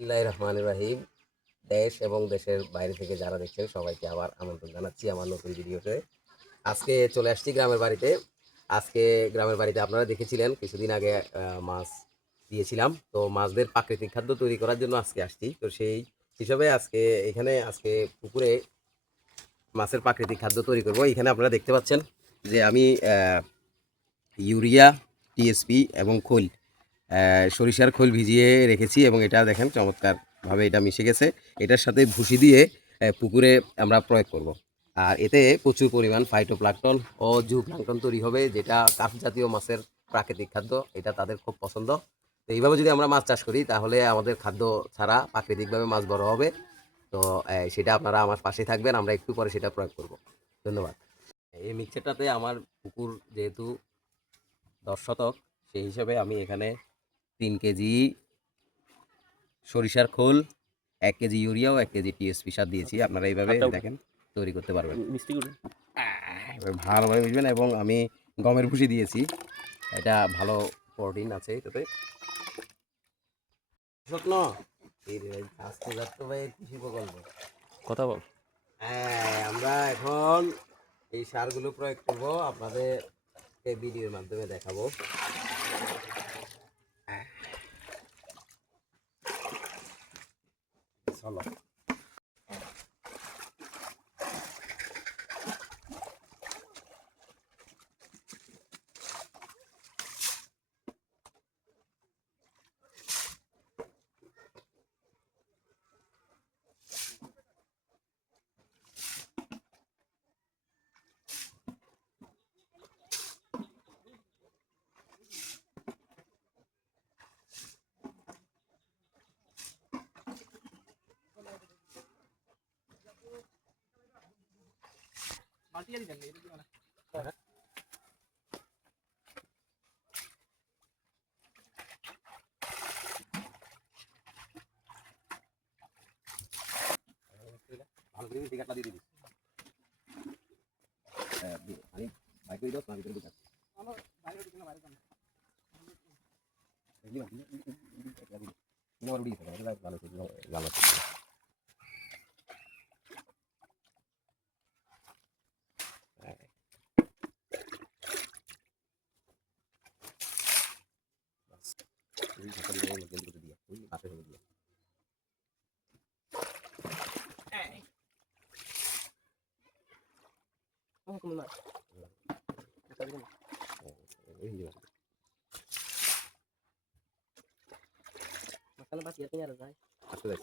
বিসমিল্লাহির রহমানির রহিম। দেশ এবং দেশের বাইরে থেকে যারা দেখছেন সবাইকে আবার আমন্ত্রণ জানাচ্ছি আমার নতুন ভিডিওতে। আজকে চলে আসছি গ্রামের বাড়িতে। আজকে গ্রামের বাড়িতে আপনারা দেখেছিলেন কিছুদিন আগে মাছ দিয়েছিলাম। তো মাছদের প্রাকৃতিক খাদ্য তৈরি করার জন্য আজকে আসছি। তো সেই হিসাবে আজকে পুকুরে মাছের প্রাকৃতিক খাদ্য তৈরি করব। এখানে আপনারা দেখতে পাচ্ছেন যে আমি ইউরিয়া, টিএসপি এবং খোল, সরিষার খোল ভিজিয়ে রেখেছি এবং এটা দেখেন চমৎকারভাবে এটা মিশে গেছে। এটার সাথে ভুসি দিয়ে পুকুরে আমরা প্রয়োগ করব। আর এতে প্রচুর পরিমাণ ফাইটোপ্লাঙ্কটন ও জুপ্লাঙ্কটন তৈরি হবে, যেটা কার্প জাতীয় মাছের প্রাকৃতিক খাদ্য। এটা তাদের খুব পছন্দ। তো এইভাবে যদি আমরা মাছ চাষ করি তাহলে আমাদের খাদ্য ছাড়া প্রাকৃতিকভাবে মাছ বড় হবে। তো সেটা আপনারা আমার পাশে থাকবেন, আমরা একটু পরে সেটা প্রয়োগ করব। ধন্যবাদ। এই মিক্সচারটাতে আমার পুকুর যেহেতু 10 শতক, সেই হিসাবে আমি এখানে 3 কেজি সরিষার খোল, 1 কেজি ইউরিয়া ও 1 কেজি টিএসপি সার দিয়েছি। আপনারা এইভাবে দেখেন তৈরি করতে পারবেন। এবার ভালোভাবে বুঝবেন। এবং আমি গমের ভুসি দিয়েছি, এটা ভালো প্রোটিন আছে এটাতে। স্বপ্ন স্বাস্থ্য দপ্তর ভাই কৃষি প্রকল্প কথা বল। হ্যাঁ, আমরা এখন এই সারগুলো প্রয়োগ করব, আপনাদের ভিডিওর মাধ্যমে দেখাবো। চলো। ভালো করে টিকাটা দিয়ে দিবি। আমি বাইক করে দাও, আমি করে দিই। আমার বাইরে দিকে না, বাইরে যান। এগুলো তোমার উড়িয়ে দেবে, এটা ভালো করে ভালো করে। বাস এই ঢাকা দিয়ে জলদি করে দিয়া ওই পাশে হয়ে দিয়া। ও কোন না এই যে মাসালা বাকি আছে আর যায় আসলে